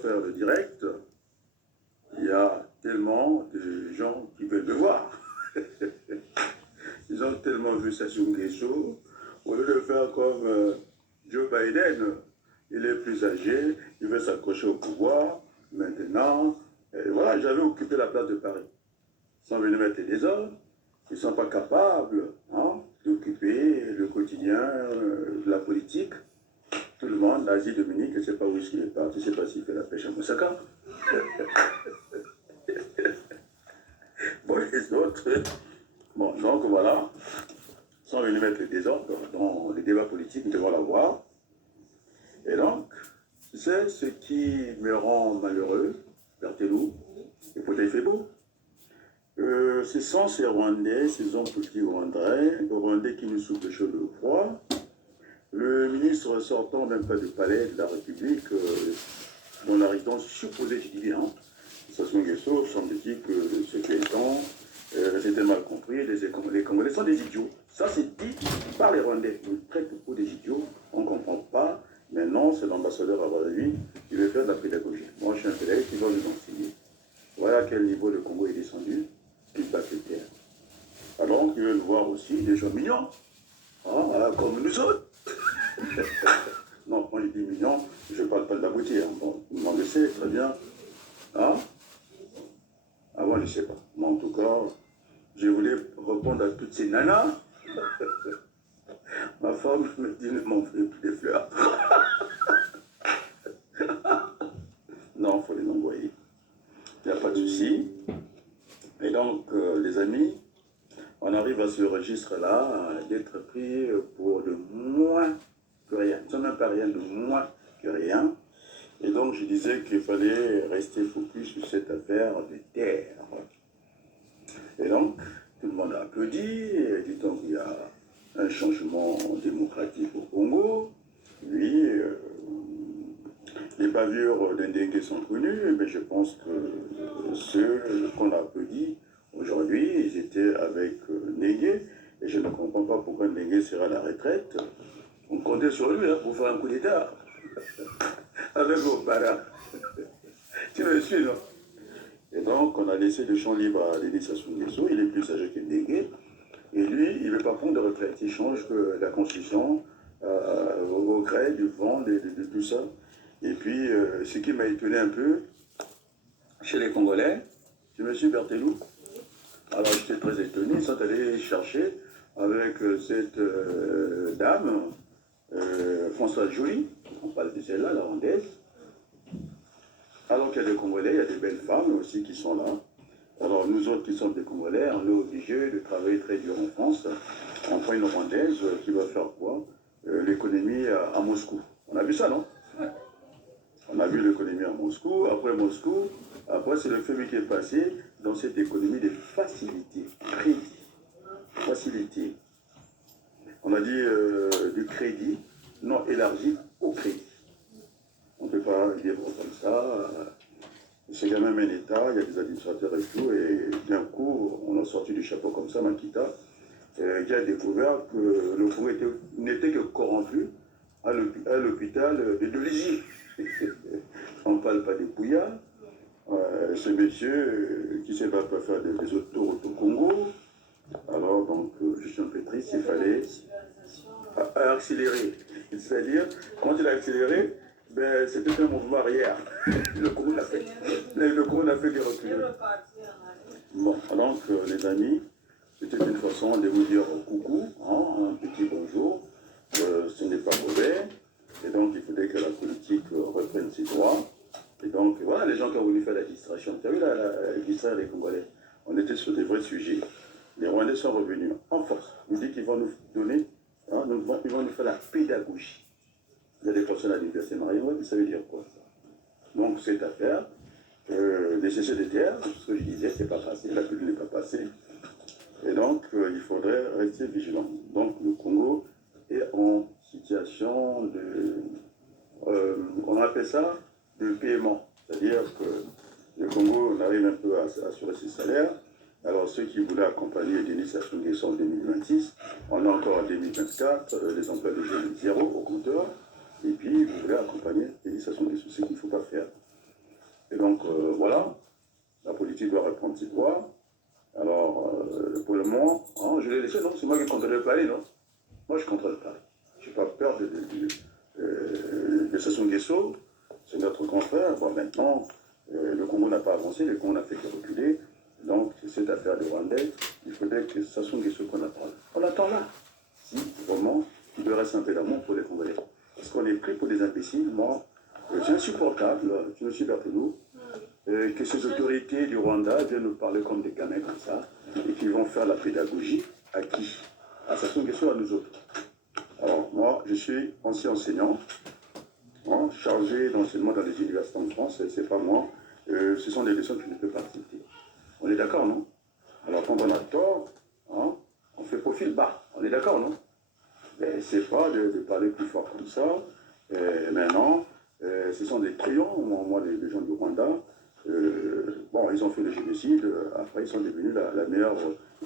faire le direct, il y a tellement de gens qui veulent me voir. Ils ont tellement vu Sassou Nguesso, au lieu de faire comme Joe Biden, il est plus âgé, il veut s'accrocher au pouvoir. Maintenant, voilà, j'avais occupé la place de Paris. Ils sont venus mettre des ordres, ils ne sont pas capables d'occuper le quotidien de la politique. Tout le monde, l'Asie Dominique, je ne sais pas où est-ce qu'il est parti, je ne sais pas s'il fait la pêche à Moussaka. Bon, les autres, bon, donc voilà, ils sont venus mettre le désordre dans les débats politiques, nous devons l'avoir. Et donc, c'est ce qui me rend malheureux, Berthelou, et peut-être il fait beau. Ce sont ces Rwandais, ces hommes politiques Rwandais qui nous souffrent le chaud et le froid. Le ministre sortant même pas du palais de la République, dont la résidence supposée, je dis bien, Sassou Nguesso, semble-t-il que ce qui est temps, c'était mal compris, les Congolais sont des idiots. Ça c'est dit par les Rwandais. Ils traitent beaucoup des idiots, on ne comprend pas. Maintenant, c'est l'ambassadeur Avaravi qui veut faire de la pédagogie. Moi, je suis un pédagogue qui va nous enseigner. Voilà à quel niveau le Congo est descendu, il bat les terres. Alors qu'ils veulent voir aussi des gens mignons, comme nous autres. Non, quand je dis mignon, je ne parle pas de l'aboutir. Bon, on le sait très bien. Hein? Avant, je ne sais pas. Mais en tout cas, je voulais répondre à toutes ces nanas. Ma femme me dit ne m'envoie plus des fleurs. Non, il faut les envoyer. Il n'y a pas de souci. Et donc, les amis, on arrive à ce registre-là d'être pris pour de moins que rien. Nous ne sommes même pas rien de moins que rien. Et donc, je disais qu'il fallait rester focus sur cette affaire de terre. Et donc, tout le monde a applaudi. Et dit donc, il y a un changement démocratique au Congo. Oui, les bavures d'Indégué sont connues, mais je pense que ceux qu'on a applaudis aujourd'hui, ils étaient avec Négué. Et je ne comprends pas pourquoi Négué sera à la retraite. On comptait sur lui pour faire un coup d'État. Avec Obara. Tu me suis, non? Et donc, on a laissé le champ libre à Denis Sassou Nguesso. Il est plus âgé que Négué. Et lui, il ne veut pas prendre de retraite. Il change la constitution au gré du vent, de tout ça. Et puis, ce qui m'a étonné un peu, chez les Congolais, je me suis Berthelou. Alors, j'étais très étonné. Ils sont allés chercher avec cette dame, Françoise Joly. On parle de celle-là, la Rwandaise. Alors qu'il y a des Congolais, il y a des belles femmes aussi qui sont là. Alors nous autres qui sommes des Congolais, on est obligés de travailler très dur en France. On prend une Rwandaise qui va faire quoi? L'économie à Moscou. On a vu ça, non? On a vu l'économie à Moscou. Après Moscou, après c'est le FMI qui est passé dans cette économie de facilité, crédit. Facilité. On a dit du crédit non élargi au crédit. On ne peut pas vivre comme ça. C'est quand même un État, il y a des administrateurs et tout, et d'un coup, on a sorti du chapeau comme ça, Makita, qui a découvert que le Congo n'était que corrompu à l'hôpital de Dolisie. On ne parle pas des Pouillas. Ce monsieur qui ne sait pas faire des autoroutes au Congo. Alors, donc, je suis un peu triste, il fallait accélérer. C'est-à-dire, quand il a accéléré, ben, c'était un mouvement arrière. Le Congo l'a fait. Le Congo n'a fait que reculer. Bon, donc, les amis, c'était une façon de vous dire coucou, un petit bonjour. Ce n'est pas mauvais. Et donc, il faudrait que la politique reprenne ses droits. Et donc, voilà les gens qui ont voulu faire la distraction. Tu as vu la distraction des Congolais? On était sur des vrais sujets. Les Rwandais sont revenus en force. Ils disent qu'ils vont nous donner, ils vont nous faire la pédagogie. Il y a des personnes à l'université Marion, ça veut dire quoi ça? Donc cette affaire, des cessés de terre, ce que je disais, c'est pas passé, la pilule n'est pas passée. Et donc il faudrait rester vigilant. Donc le Congo est en situation de, on appelle ça, de paiement. C'est-à-dire que le Congo arrive un peu à assurer ses salaires. Alors ceux qui voulaient accompagner Denis Sassou Nguesso en 2026, on est encore en 2024, les emplois de jeunes zéro au compteur. Et puis, vous voulez accompagner Denis Sassou Nguesso, ce qu'il ne faut pas faire. Et donc, voilà, la politique doit reprendre ses droits. Alors, pour le moment, hein, je l'ai laissé, non, c'est moi qui contrôle le palais, non? Moi, je ne contrôle pas. Je n'ai pas peur de Sassou Nguesso, c'est notre confrère. Bon, maintenant, le Congo n'a pas avancé, le Congo n'a fait que reculer. Donc, cette affaire de Rwandais, il faudrait que Sassou Nguesso qu'on attend. On attend là. Si, vraiment, il lui reste un peu d'amour pour les Congolais. Parce qu'on est pris pour des imbéciles. Moi, c'est insupportable, je me suis Berthelou, que ces autorités du Rwanda viennent nous parler comme des gamins comme ça, et qui vont faire la pédagogie à qui? À Sassou Nguesso, à nous autres. Alors, moi, je suis ancien enseignant, hein, chargé d'enseignement dans les universités en France, c'est pas moi. Ce sont des leçons que je ne peux pas accepter. On est d'accord, non? Alors, quand on a tort, hein, on fait profil bas. On est d'accord, non? Mais c'est pas de parler plus fort comme ça. Maintenant, ce sont des clients, moi, les gens du Rwanda. Bon, ils ont fait le génocide, après ils sont devenus la meilleure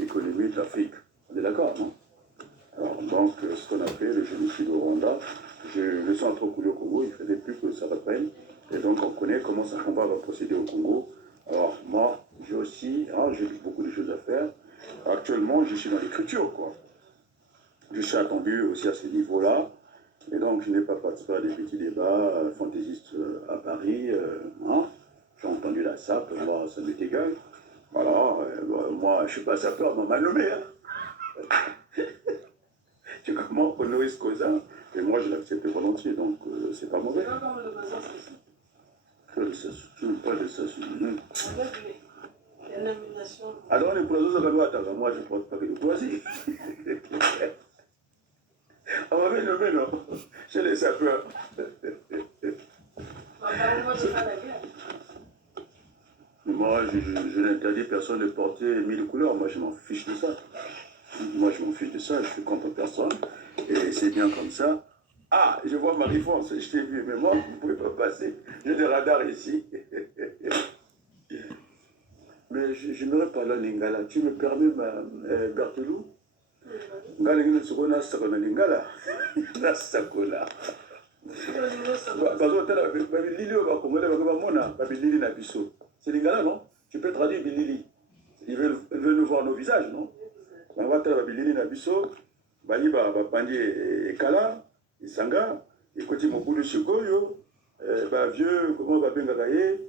économie de l'Afrique. On est d'accord, non? Alors, donc, ce qu'on a fait, le génocide au Rwanda, je le sens trop couler au Congo, il ne fallait plus que ça reprenne. Et donc, on connaît comment on va procéder au Congo. Alors, moi, j'ai aussi, hein, j'ai beaucoup de choses à faire. Actuellement, je suis dans l'écriture, quoi. Je suis attendu aussi à ce niveau-là. Et donc, je n'ai pas participé à des petits débats fantaisistes à Paris. Hein. J'ai entendu la SAP, moi, ça m'est égal. Voilà, moi, je ne suis pas sapeur, on m'a nommé. Hein. Tu commences Honoris Causa, et moi, je l'accepte volontiers, donc c'est pas mauvais. C'est pas comme le Mazas aussi. Que le Sassou, tu ne pas de Sassou. La nomination. Alors, les poisons, ça va nous attendre. Moi, je ne pense pas que les poisons. On m'avait nommé, non? Chez les sapeurs. Moi, je n'interdis personne de porter 1000 couleurs. Moi, je m'en fiche de ça. Moi, je m'en fiche de ça. Je suis contre personne. Et c'est bien comme ça. Ah, je vois Marie-France. Je t'ai vu, mais moi, vous ne pouvez pas passer. J'ai des radars ici. Mais je n'aurais pas là, Lingala. Tu me permets, Berthelou? Ngalingi tsukona sakona lingala na sakola bazotala babilili oyo bakongole bako bamona babilili na biso c'est lingala non tu peux traduire bilili ils veulent nous voir nos visages non babatala babilili na biso bali bapandi ekala esanga ekoti mokulu sikoyo bavieux comment babengaka ye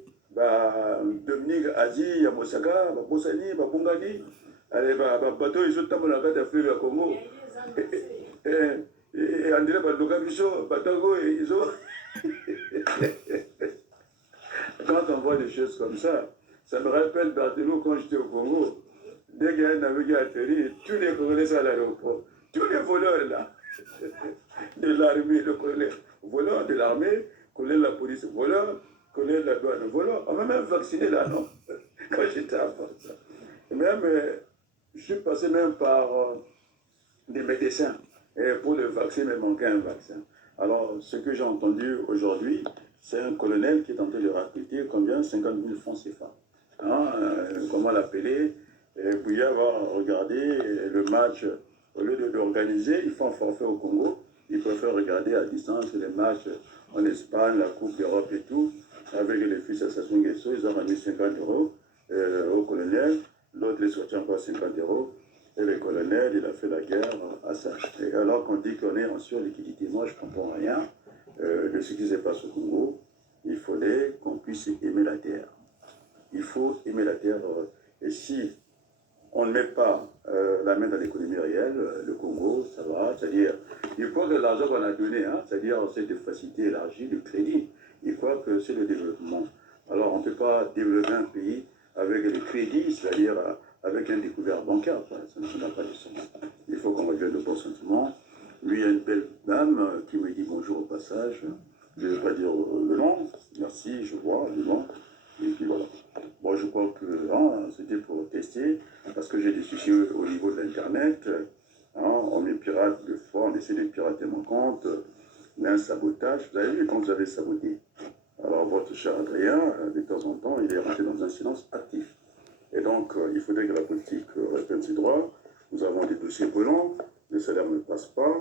Dominique Azi ya Mosaka babosani babongani bato ezotambola na kati ya fleuve ya Congo andele baluka biso batango ezo quand on voit des choses comme ça me rappelle Berthelou quand j'étais au Congo dès qu'il y a un navire qui atterrit tous les Congolais sont à l'aéroport tous les voleurs là de l'armée le colonel voleur de l'armée colonel de la police voleur colonel de la douane voleur on m'a même vacciné là non quand j'étais à France même je suis passé même par des médecins. Et pour le vaccin, il me manquait un vaccin. Alors, ce que j'ai entendu aujourd'hui, c'est un colonel qui est en train de recruter combien 50 000 francs CFA. Hein, comment l'appeler? Bouya va regarder le match, au lieu de l'organiser, il faut un forfait au Congo. Il préfère regarder à distance les matchs en Espagne, la Coupe d'Europe et tout. Avec les fils à Sassou Nguesso, ils ont remis 50 € au colonel. L'autre les sortit encore 50 €. Et le colonel, il a fait la guerre à ça. Et alors qu'on dit qu'on est en surliquidité, moi je ne comprends rien de ce qui se passe au Congo. Il faudrait qu'on puisse aimer la terre. Il faut aimer la terre. Et si on ne met pas la main dans l'économie réelle, le Congo, ça va. C'est-à-dire, il faut que l'argent qu'on a donné, hein, c'est-à-dire cette facilité élargie, le crédit, il faut que c'est le développement. Alors on ne peut pas développer un pays avec le crédit, c'est-à-dire avec un découvert bancaire, ça n'a pas de sens. Il faut qu'on revienne au bon sentiment. Lui, il y a une belle dame qui me dit bonjour au passage. Je ne vais pas dire le nom. Merci, je vois le nom. Et puis voilà. Bon, je crois que hein, c'était pour tester, parce que j'ai des soucis au niveau de l'Internet. Hein, on est pirate deux fois, on essaie de pirater mon compte. Il y a un sabotage. Vous avez vu quand vous avez saboté. Alors, votre cher Adrien, de temps en temps, il est rentré dans un silence actif. Et donc, il faudrait que la politique reprenne ses droits. Nous avons des dossiers brûlants, les salaires ne passent pas.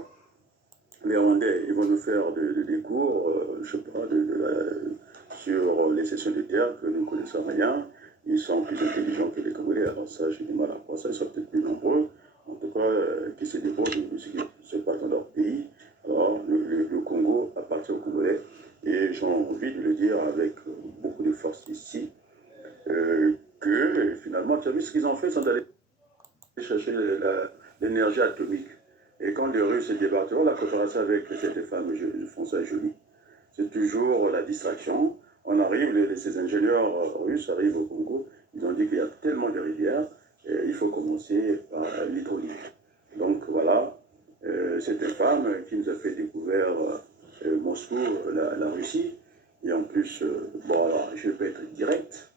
Les Rwandais, ils vont nous faire des cours, je ne sais pas, sur les cessions de terre que nous ne connaissons rien. Ils sont plus intelligents que les Congolais. Alors ça, j'ai du mal à croire ça. Ils sont peut-être plus nombreux, en tout cas, qui se débrouillent de ce qui se passe dans leur pays. Alors, le Congo appartient aux Congolais. Et j'ai envie de le dire avec beaucoup de force ici, que finalement, tu as vu ce qu'ils ont fait, ils sont allés chercher l'énergie atomique. Et quand les Russes se débattent, la coopération avec cette femme Françoise Joly, c'est toujours la distraction. On arrive, ces ingénieurs russes arrivent au Congo, ils ont dit qu'il y a tellement de rivières, il faut commencer par l'hydraulique. Donc voilà, c'est une femme qui nous a fait découvrir Moscou, la Russie, et en plus, bon, alors, je vais être direct.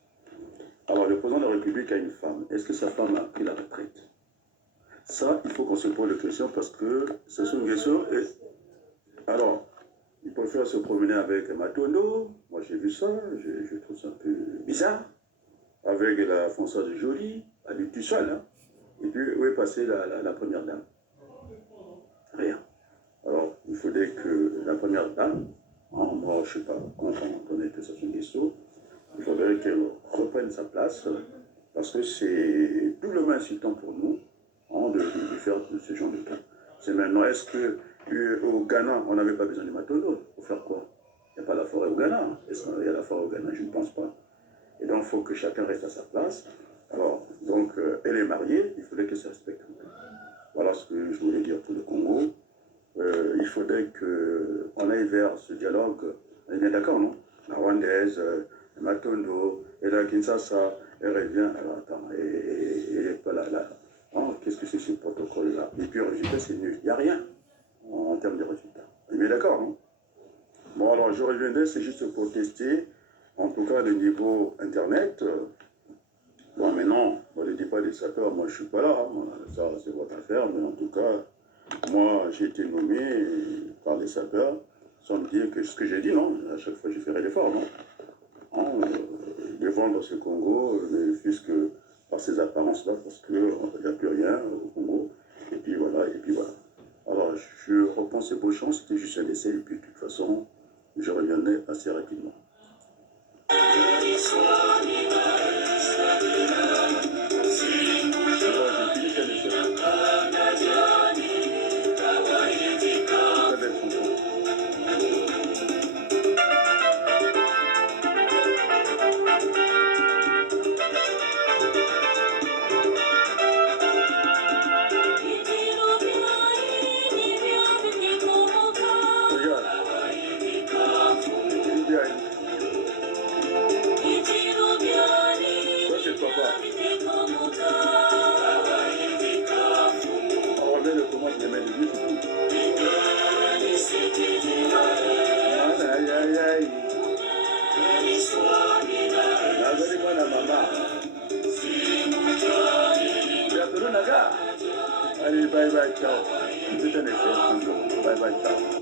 Alors, le président de la République a une femme. Est-ce que sa femme a pris la retraite? Ça, il faut qu'on se pose la question parce que ce sont une question. Alors, il préfère se promener avec Matondo. Moi, j'ai vu ça. Je trouve ça un peu bizarre. Avec la Françoise Joly, elle est tout seule. Hein. Et puis, où est passée la première dame? Rien. Alors, il faudrait que la première dame, hein, moi, je ne suis pas content d'entendre que ça soit une question, il faudrait qu'elle reprenne sa place parce que c'est doublement insultant pour nous hein, de faire ce genre de cas. C'est maintenant, est-ce qu'au Ghana, on n'avait pas besoin de Matondo? Pour faire quoi? Il n'y a pas la forêt au Ghana. Hein. Est-ce qu'il y a la forêt au Ghana? Je ne pense pas. Et donc, il faut que chacun reste à sa place. Alors, donc, elle est mariée, il faudrait qu'elle se respecte. Voilà ce que je voulais dire pour le Congo. Il faudrait qu'on aille vers ce dialogue. On est bien d'accord, non? La Rwandaise, Matondo, et la Kinshasa, elle revient. Alors, attends, et là. Oh, qu'est-ce que c'est ce protocole-là? Et puis, le résultat, c'est nul. Il n'y a rien en termes de résultats. On est bien d'accord, non? Bon, alors, je reviendrai, c'est juste pour tester, en tout cas, le niveau Internet. Bon, maintenant, on ne dit pas des sapeurs, moi, je ne suis pas là. Hein. Ça, c'est votre affaire, mais en tout cas, moi, j'ai été nommé par les sapeurs, sans me dire que ce que j'ai dit, non. À chaque fois, je ferai l'effort, non. Hein, défendre ce Congo, ne fût-ce que par ces apparences-là, parce qu'il n'y a plus rien au Congo. Et puis voilà, et puis voilà. Alors, je reprends ces beaux chants, c'était juste un essai, et puis de toute façon, je reviendrai assez rapidement. Allez, bye bye, ciao. Bye bye, ciao.